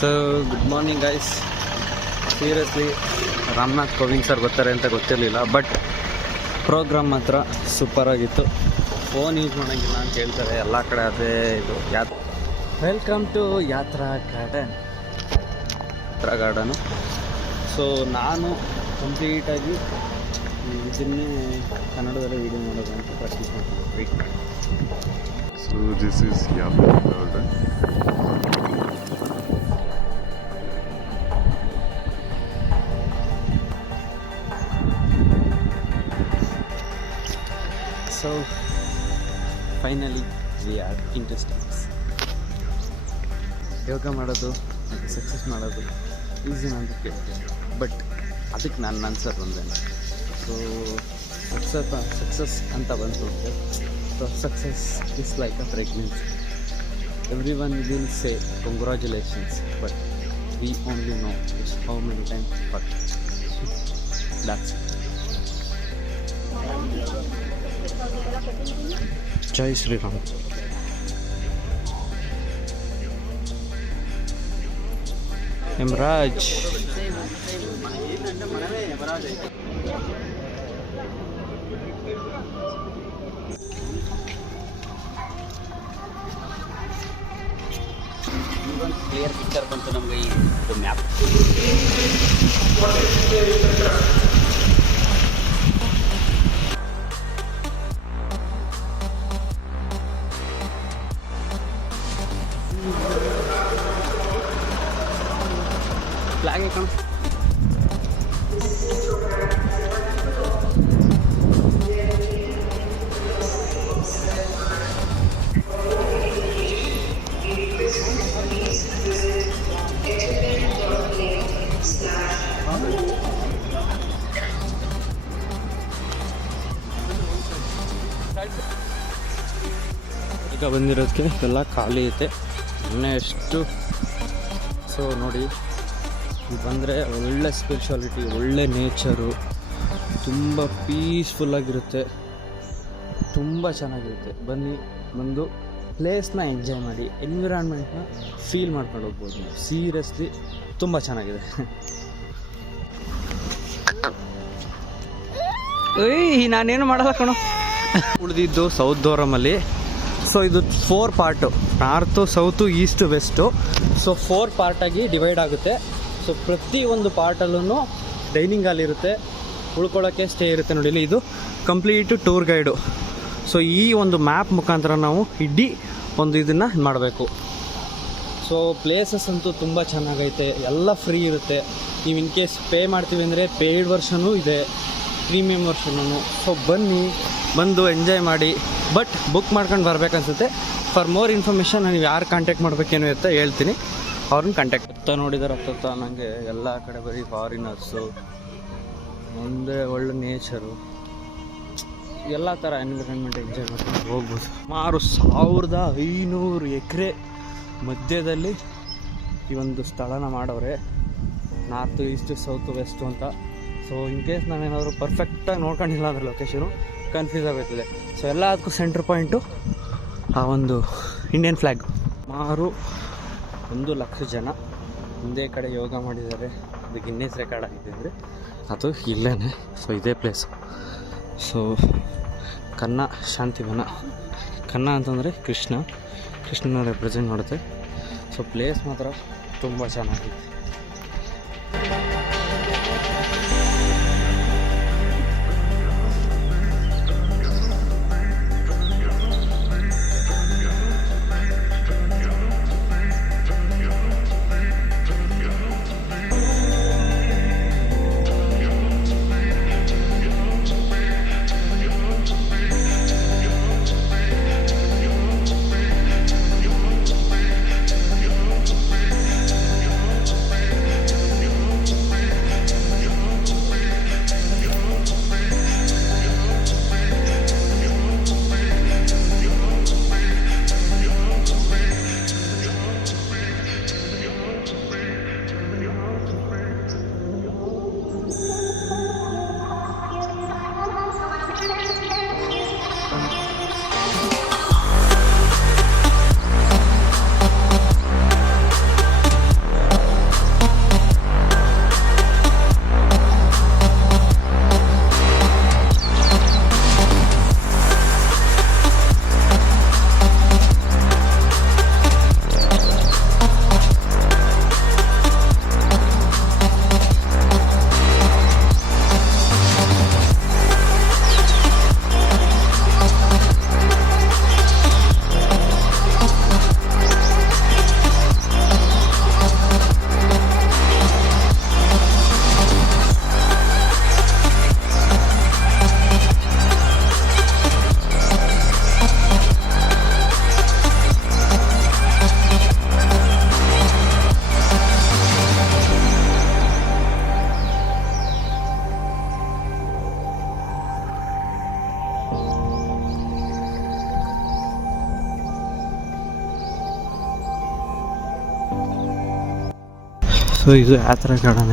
So good morning guys seriously Ramnath Kovind sir ಬರ್ತಾರೆ ಅಂತ ಗೊತ್ತಿರಲಿಲ್ಲ ಬಟ್ ಪ್ರೋಗ್ರಾಮ್ ಮಾತ್ರ ಸೂಪರ್ ಆಗಿತ್ತು. ಫೋನ್ ಯೂಸ್ ಮಾಡೋಂಗಿಲ್ಲ ಅಂತ ಹೇಳ್ತಾರೆ, ಎಲ್ಲ ಕಡೆ ಅದೇ ಇದು. ಯಾತ್ welcome to Yatra garden Yatra garden so ನಾನು ಕಂಪ್ಲೀಟಾಗಿ ಇದನ್ನೇ ಕನ್ನಡದಲ್ಲಿ ವೀಡಿಯೋ ಮಾಡೋದು ಅಂತ ಪ್ರಾಕ್ಟೀಸ್ ಮಾಡ್ತೀನಿ. ವೆಯ್ಟ್ ಮಾಡಿ So Yatra is finally we are interestings yoga ಮಾಡೋದು, ಮತ್ತು ಸಕ್ಸಸ್ ಮಾಡೋದು ಈಸಿನ ಅಂತ ಕೇಳ್ತೀನಿ. ಬಟ್ ಅದಕ್ಕೆ ನಾನು ಆನ್ಸರ್ ಒಂದೇ ಸೊ ಸಕ್ಸಸ್ ಸಕ್ಸಸ್ ಅಂತ ಅಂದರೆ so success is like a pregnancy everyone will say congratulations but we only know is how many time but that's Jai Shriram Hemraj clear picture ಬಂತು ನಮಗೆ ಈ ಮ್ಯಾಪ್ ಫ್ಲಾಗ್ ಈಗ ಬಂದಿರೋದಕ್ಕೆ ಎಲ್ಲ ಖಾಲಿ ಐತೆ. ಇನ್ನೂ ಎಷ್ಟು? ಸೊ ನೋಡಿ ಬಂದರೆ ಒಳ್ಳೆ ಸ್ಪೆಷಾಲಿಟಿ ಒಳ್ಳೆ ನೇಚರು ತುಂಬ ಪೀಸ್ಫುಲ್ಲಾಗಿರುತ್ತೆ ತುಂಬ ಚೆನ್ನಾಗಿರುತ್ತೆ. ಬನ್ನಿ ಬಂದು ಪ್ಲೇಸ್ನ ಎಂಜಾಯ್ ಮಾಡಿ ಎನ್ವಿರಾನ್ಮೆಂಟ್ನ ಫೀಲ್ ಮಾಡ್ಕೊಂಡು ಹೋಗ್ಬೋದು ನೀವು. ಸೀರಿಯಸ್ಲಿ ತುಂಬ ಚೆನ್ನಾಗಿದೆ. ಏಯ್ ನಾನೇನು ಮಾಡಲ್ಲ ಕಣೋ. ಉಳಿದಿದ್ದು ಸೌತ್ ದೋರಮಲ್ಲಿ ಸೊ ಇದು four part north south east west so four ಪಾರ್ಟಾಗಿ divide ಆಗುತ್ತೆ. ಸೊ ಪ್ರತಿ ಒಂದು ಪಾರ್ಟಲ್ಲೂ ಡೈನಿಂಗ್ ಹಾಲ್ ಇರುತ್ತೆ. ಉಳ್ಕೊಳ್ಳೋಕ್ಕೆ ಸ್ಟೇ ಇರುತ್ತೆ ನೋಡಿ ಇದು ಕಂಪ್ಲೀಟು ಟೂರ್ ಗೈಡು ಸೊ ಈ ಒಂದು ಮ್ಯಾಪ್ ಮುಖಾಂತರ ನಾವು ಇಡೀ ಒಂದು ಇದನ್ನು ಮಾಡಬೇಕು. ಸೊ ಪ್ಲೇಸಸ್ ಅಂತೂ ತುಂಬ ಚೆನ್ನಾಗೈತೆ. ಎಲ್ಲ ಫ್ರೀ ಇರುತ್ತೆ. ನೀವು ಇನ್ ಕೇಸ್ ಪೇ ಮಾಡ್ತೀವಿ ಅಂದರೆ ಪೇಯ್ಡ್ ವರ್ಷನೂ ಇದೆ. ಪ್ರೀಮಿಯಮ್ ವರ್ಷನೂ ಸೊ ಬನ್ನಿ, ಬಂದು ಎಂಜಾಯ್ ಮಾಡಿ ಬಟ್ ಬುಕ್ ಮಾಡ್ಕೊಂಡು ಬರಬೇಕನ್ಸುತ್ತೆ. ಫಾರ್ ಮೋರ್ ಇನ್ಫಾರ್ಮೇಷನ್ ನೀವು ಯಾರು ಕಾಂಟ್ಯಾಕ್ಟ್ ಮಾಡಬೇಕೇನು ಅಂತ ಹೇಳ್ತೀನಿ. ಅವ್ರನ್ನ ಕಾಂಟ್ಯಾಕ್ಟ್ ಅತ್ತ ನೋಡಿದಾರೆ ಅತ್ತ ನನಗೆ ಎಲ್ಲ ಕಡೆ ಬರೀ ಫಾರಿನರ್ಸು ಮುಂದೆ ಒಳ್ಳೆ ನೇಚರು ಎಲ್ಲ ಥರ ಎನ್ವಿರಾನ್ಮೆಂಟ್ ಎಂಜಾಯ್ ಮಾಡ್ಕೊಂಡು ಹೋಗ್ಬೋದು. ಸುಮಾರು ಸಾವಿರದ ಐನೂರು ಎಕರೆ ಮಧ್ಯದಲ್ಲಿ ಈ ಒಂದು ಸ್ಥಳನ ಮಾಡವ್ರೆ. ನಾರ್ತ್ ಈಸ್ಟ್ ಸೌತ್ ವೆಸ್ಟು ಅಂತ ಸೊ ಇನ್ ಕೇಸ್ ನಾನೇನಾದರೂ ಪರ್ಫೆಕ್ಟಾಗಿ ನೋಡ್ಕೊಂಡಿಲ್ಲ ಅಂದರೆ ಲೊಕೇಶನು ಕನ್ಫ್ಯೂಸ್ ಆಗೋಯ್ತದೆ. ಸೊ ಎಲ್ಲದಕ್ಕೂ ಸೆಂಟ್ರ್ ಪಾಯಿಂಟು ಆ ಒಂದು ಇಂಡಿಯನ್ ಫ್ಲ್ಯಾಗ್ ಸುಮಾರು ಒಂದು ಲಕ್ಷ ಜನ ಒಂದೇ ಕಡೆ ಯೋಗ ಮಾಡಿದ್ದಾರೆ. ಅದು ಗಿನ್ನೆಸ್ ರೆಕಾರ್ಡ್ ಆಗಿದೆ ಅಂದರೆ ಅದು ಇಲ್ಲೇ ಸೊ ಇದೇ ಪ್ಲೇಸು ಸೊ ಕನ್ನ ಶಾಂತಿವನ ಕನ್ನ ಅಂತಂದರೆ ಕೃಷ್ಣ. ಕೃಷ್ಣನ ರೆಪ್ರೆಸೆಂಟ್ ಮಾಡುತ್ತೆ. ಸೊ ಪ್ಲೇಸ್ ಮಾತ್ರ ತುಂಬ ಚೆನ್ನಾಗಿದೆ. ಸೊ ಇದು ಆತರ ಗಾರ್ಡನ್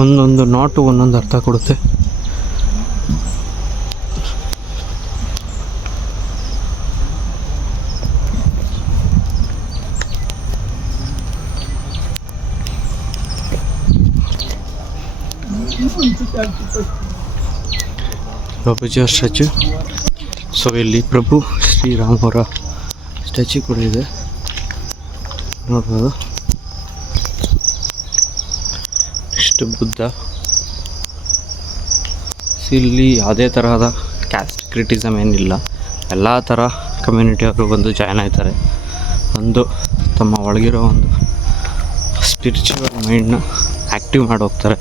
ಒಂದೊಂದು ನಾಟು ಒಂದೊಂದು ಅರ್ಥ ಕೊಡುತ್ತೆ. ಬಾಬುಜಿಯ ಸ್ಟ್ಯಾಚು ಸೊ ಇಲ್ಲಿ ಪ್ರಭು ಶ್ರೀರಾಮ್ ಅವರ ಸ್ಟ್ಯಾಚು ಕೂಡ ಇದೆ. ನೋಡ್ಬೋದು. ನೆಕ್ಸ್ಟ್ ಬುದ್ಧ. ಇಲ್ಲಿ ಯಾವುದೇ ತರಹದ ಕ್ಯಾಸ್ಟ್ ಕ್ರಿಟಿಸಮ್ ಏನಿಲ್ಲ. ಎಲ್ಲ ಥರ ಕಮ್ಯುನಿಟಿಯವರು ಬಂದು ಜಾಯ್ನ್ ಆಯ್ತಾರೆ. ಒಂದು ತಮ್ಮ ಒಳಗಿರೋ ಒಂದು ಸ್ಪಿರಿಚುವಲ್ ಮೈಂಡ್ನ ಆ್ಯಕ್ಟಿವ್ ಮಾಡಿ ಹೋಗ್ತಾರೆ.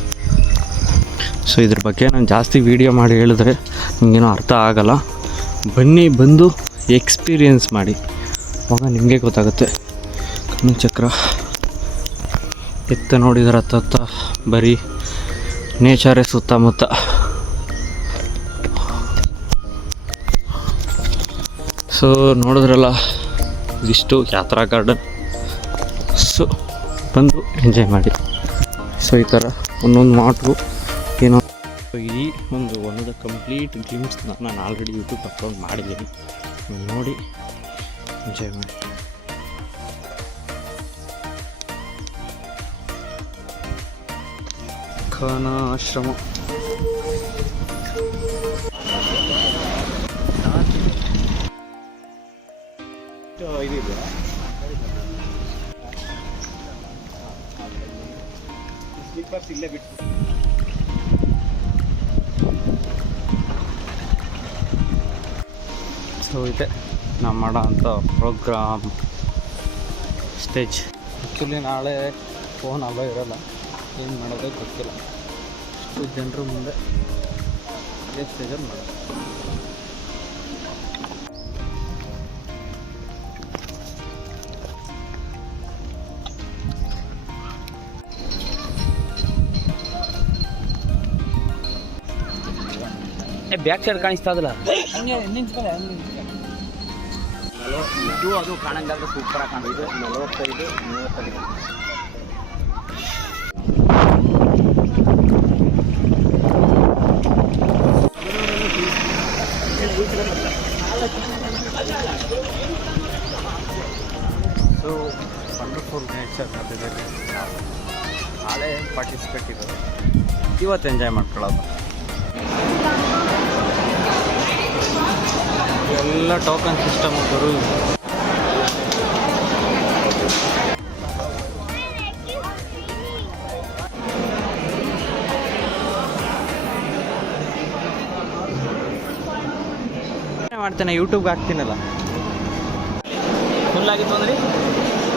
ಸೊ ಇದ್ರ ಬಗ್ಗೆ ನಾನು ಜಾಸ್ತಿ ವೀಡಿಯೋ ಮಾಡಿ ಹೇಳಿದ್ರೆ ನಿಮಗೇನೋ ಅರ್ಥ ಆಗಲ್ಲ. ಬನ್ನಿ ಬಂದು ಎಕ್ಸ್ಪೀರಿಯನ್ಸ್ ಮಾಡಿ. ಆಗ ನಿಮಗೆ ಗೊತ್ತಾಗುತ್ತೆ. ಕಣ್ಣು ಚಕ್ರ. ಎತ್ತ ನೋಡಿದ್ರೆ ಹತ್ತತ್ತ ಬರೀ ನೇಚರೇ ಸುತ್ತಮುತ್ತ. ಸೊ, ನೋಡಿದ್ರಲ್ಲ, ಇದಿಷ್ಟು ಯಾತ್ರಾ ಗಾರ್ಡನ್ ಸೊ, ಬಂದು ಎಂಜಾಯ್ ಮಾಡಿ. ಸೊ, ಈ ಥರ ಒಂದೊಂದು ಮಾಟು ಗ್ಲಿಮ್ಸ್ನ ನಾನು ಆಲ್ರೆಡಿ ಯೂಟ್ಯೂಬ್ ಅಪ್ಲೋಡ್ ಮಾಡಿದ್ದೀನಿ. ಜಯ ನೋಡಿ. ಎಂಜಾಯ್ ಮಾಡಿ. ಖಾನಾಶ್ರಮ. ಸೊ ಇದೆ. ನಾವು ಮಾಡೋ ಅಂಥ ಪ್ರೋಗ್ರಾಮ್ ಸ್ಟೇಜ್. ಆ್ಯಕ್ಚುಲಿ ನಾಳೆ ಫೋನ್ ಅಲ್ಲ ಇರೋಲ್ಲ. ಏನು ಮಾಡೋದೇ ಗೊತ್ತಿಲ್ಲ. ಇಷ್ಟು ಜನರು ಮುಂದೆ ಇದೇ ಸ್ಟೇಜಲ್ಲಿ ಮಾಡೋದು. ಬ್ಯಾಕ್ ಸೈಡ್ ಕಾಣಿಸ್ತಾ ಇದಲ್ಲ ಇದು ಅದು ಕಾಣಂಗಾದ್ರೆ ಸೂಪರ್ ಆಗಿ ಕಾಣಿದೆ ನಲವತ್ತೈದು, ಮೂವತ್ತೈದು. ಸೊ ವಂಡರ್ಫುಲ್ ನೇಚರ್ ಮಧ್ಯದಲ್ಲಿ ನಾಳೆ ಪಾರ್ಟಿಸಿಪೇಟ್ ಇರೋದು. ಇವತ್ತು ಎಂಜಾಯ್ ಮಾಡ್ಕೊಳ್ಳೋದು. ಎಲ್ಲ ಟೋಕನ್ ಸಿಸ್ಟಮ್ ಬರು ಮಾಡ್ತೇನೆ ಯೂಟ್ಯೂಬ್ಗೆ ಹಾಕ್ತೀನಲ್ಲ. ಫುಲ್ ಆಗಿತ್ತು ಅಂದ್ರೆ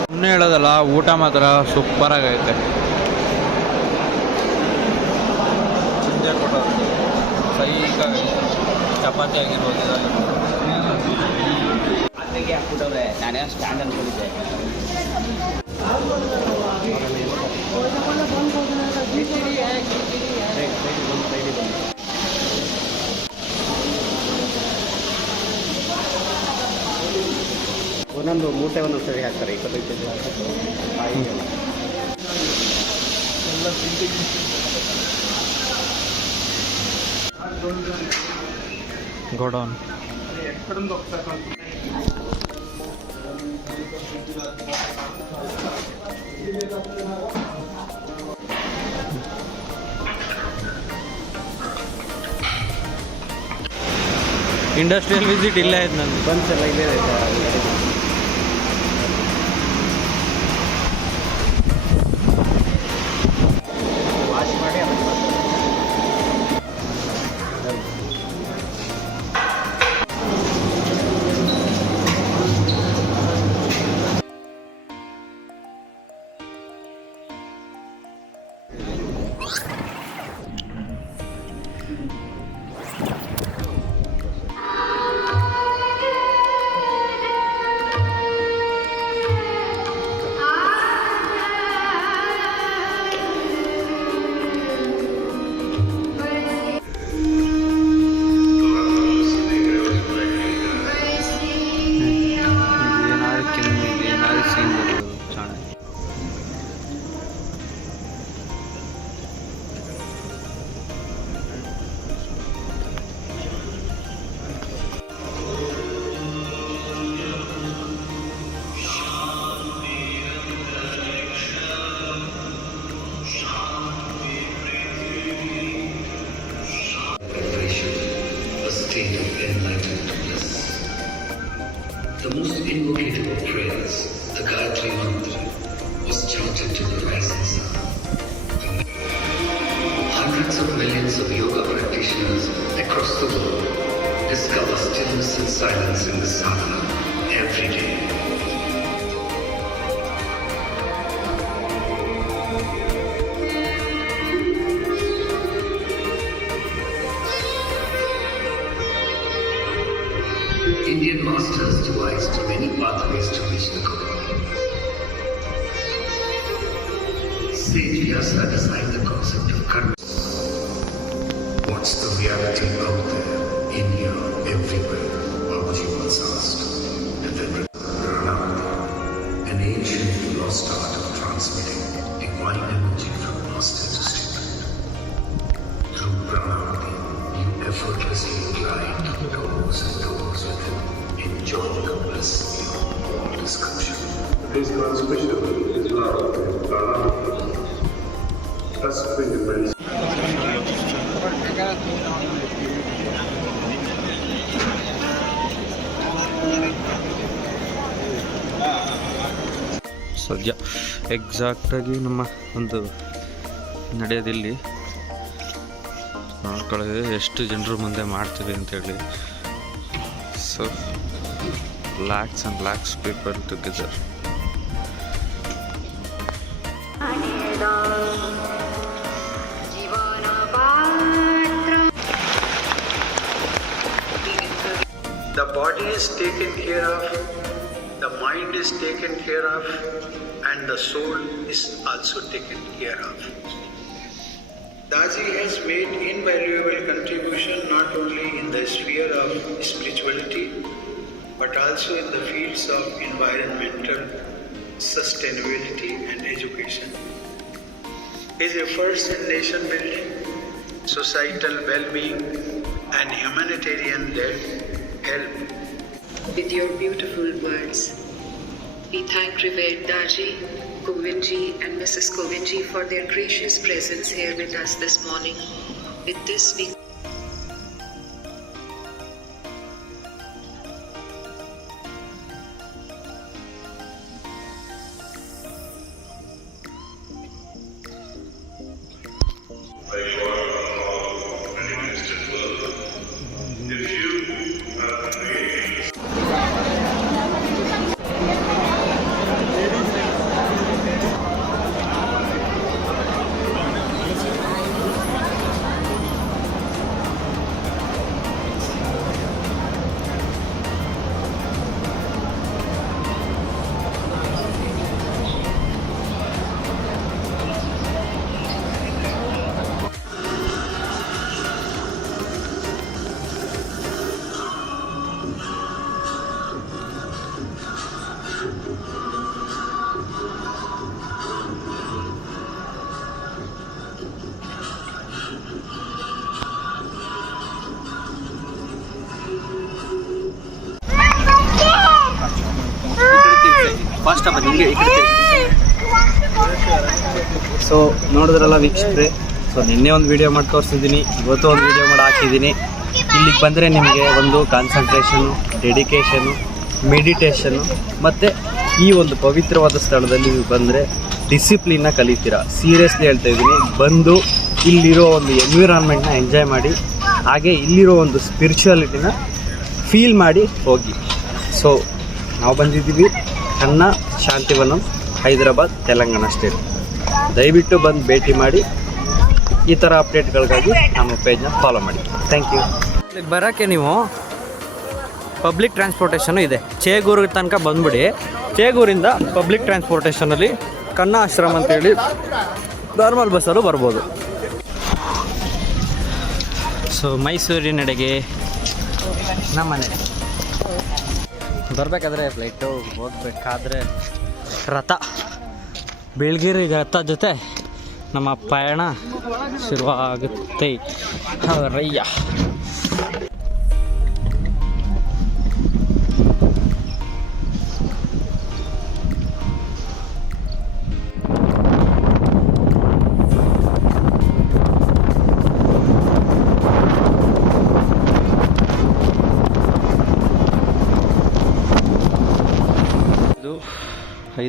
ಸುಮ್ಮನೆ ಹೇಳೋದಲ್ಲ, ಊಟ ಮಾತ್ರ ಸೂಪರ್ ಆಗೈತೆ. ಚಿಂತೆ ಕೊಟ್ಟರು ಸೈಕಾಗೈತೆ ಚಪಾತಿ ಆಗಿರ್ಬೋದು ಇದರಲ್ಲಿ ಅದಕ್ಕೆ ಹಾಕ್ಬಿಟ್ಟವ್ರೆ ನಾನೇ ಸ್ಟ್ಯಾಂಡ್ ಅನ್ಕೊಂಡಿದ್ದೆ ಒಂದೊಂದು ಮೂಟೆ ಒಂದು ಸರಿ ಹಾಕ್ತಾರೆ ಇಪ್ಪತ್ತೈದು ಕೆಜಿ ಗೋಡೌನ್. ಇಂಡಸ್ಟ್ರಿಯಲ್ ವಿಸಿಟ್ ಇಲ್ಲ ಆಯ್ತು ನಂದು. ಬನ್ಸ್ ಎಲ್ಲ ಇಲ್ಲೇ ಇದೆ. Discover stillness and silence in the sadhana every day. Ancient lost art of transmitting divine energy from master to student. Through Pranamati, you effortlessly glide doors and doors within, enjoying beyond all description. This transmission is love and pranam. Trusting in ಸದ್ಯ ಎಕ್ಸಾಕ್ಟಾಗಿ ನಮ್ಮ ಒಂದು ನಡೆಯೋದಿಲ್ಲಿ ನೋಡ್ಕೊಳ್ಳೋದು ಎಷ್ಟು ಜನರು ಮುಂದೆ ಮಾಡ್ತೀವಿ ಅಂತೇಳಿ so lakhs and lakhs people together The body is taken care of, the mind is taken care of, and the soul is also taken care of. Daji has made invaluable contribution not only in the sphere of spirituality, but also in the fields of environmental sustainability and education. His efforts in nation building, societal well-being, and humanitarian-led help with your beautiful words. We thank revered Daji, Govindji, and Mrs. Govindji for their gracious presence here with us this morning. With this, we ನಿಮಗೆ so ನೋಡಿದ್ರಲ್ಲ ವೀಕ್ಷಕರೇ? So ನಿನ್ನೆ ಒಂದು video ಮಾಡಿ ತೋರಿಸಿದ್ದೀನಿ. ಇವತ್ತು ಒಂದು video ಮಾಡಿ ಹಾಕಿದ್ದೀನಿ. ಇಲ್ಲಿಗೆ ಬಂದರೆ ನಿಮಗೆ ಒಂದು ಕಾನ್ಸಂಟ್ರೇಷನು ಡೆಡಿಕೇಶನು ಮೆಡಿಟೇಷನು ಮತ್ತು ಈ ಒಂದು ಪವಿತ್ರವಾದ ಸ್ಥಳದಲ್ಲಿ ನೀವು ಬಂದರೆ ಡಿಸಿಪ್ಲಿನ್ನ ಕಲಿತೀರ. ಸೀರಿಯಸ್ಲಿ ಹೇಳ್ತಾ ಇದ್ದೀನಿ. ಬಂದು ಇಲ್ಲಿರೋ ಒಂದು ಎನ್ವಿರಾನ್ಮೆಂಟ್ನ ಎಂಜಾಯ್ ಮಾಡಿ, ಹಾಗೆ ಇಲ್ಲಿರೋ ಒಂದು ಸ್ಪಿರಿಚುಯಾಲಿಟಿನ ಫೀಲ್ ಮಾಡಿ ಹೋಗಿ. ಸೊ ನಾವು ಬಂದಿದ್ದೀವಿ. ಕನ್ನ ಶಾಂತಿವನಂ, ಹೈದರಾಬಾದ್, ತೆಲಂಗಾಣ ಸ್ಟೇಟ್. ದಯವಿಟ್ಟು ಬಂದು ಭೇಟಿ ಮಾಡಿ ಈ ಥರ ಅಪ್ಡೇಟ್ಗಳಿಗಾಗಿ ನಮ್ಮ ಪೇಜ್ನ ಫಾಲೋ ಮಾಡಿ. ಥ್ಯಾಂಕ್ ಯು ಇಲ್ಲಿಗೆ ಬರೋಕ್ಕೆ ನೀವು ಪಬ್ಲಿಕ್ ಟ್ರಾನ್ಸ್ಪೋರ್ಟೇಷನು ಇದೆ. ಚೇಗೂರು ತನಕ ಬಂದ್ಬಿಡಿ. ಚೇಗೂರಿಂದ ಪಬ್ಲಿಕ್ ಟ್ರಾನ್ಸ್ಪೋರ್ಟೇಷನಲ್ಲಿ ಕನ್ನ ಆಶ್ರಮ ಅಂತೇಳಿ ನಾರ್ಮಲ್ ಬಸ್ಸಲ್ಲೂ ಬರ್ಬೋದು. ಸೊ ಮೈಸೂರಿನೆಡೆಗೆ ನಮ್ಮನೆ ಬರಬೇಕಾದ್ರೆ ಫ್ಲೈಟು ಹೋಗ್ಬೇಕಾದ್ರೆ ರಥ. ಬೆಳಗಿರಿ ರಥ ಜೊತೆ ನಮ್ಮ ಪಯಣ ಶುರುವಾಗುತ್ತೆ. ರಯ್ಯ.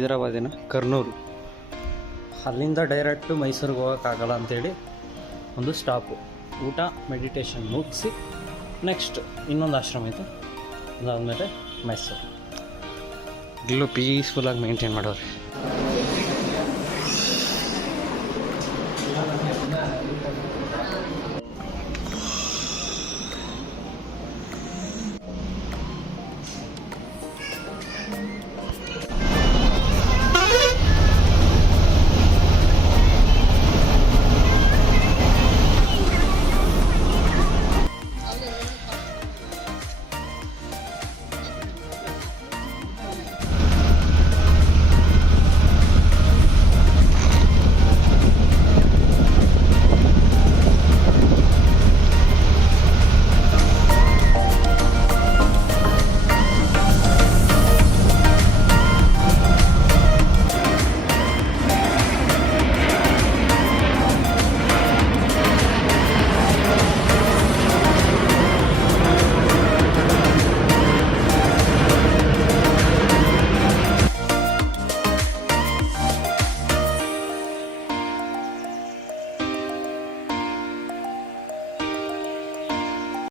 ಹೈದರಾಬಾದಿನ ಕರ್ನೂರು. ಅಲ್ಲಿಂದ ಡೈರೆಕ್ಟು ಮೈಸೂರಿಗೆ ಹೋಗೋಕ್ಕಾಗಲ್ಲ ಅಂಥೇಳಿ ಒಂದು ಸ್ಟಾಪು ಊಟ ಮೆಡಿಟೇಷನ್ ಮುಗಿಸಿ ನೆಕ್ಸ್ಟ್ ಇನ್ನೊಂದು ಆಶ್ರಮ ಇದೆ ಅದಾದಮೇಲೆ ಮೈಸೂರು. ಇಲ್ಲೂ ಪೀಸ್ಫುಲ್ಲಾಗಿ ಮೇಂಟೈನ್ ಮಾಡೋರು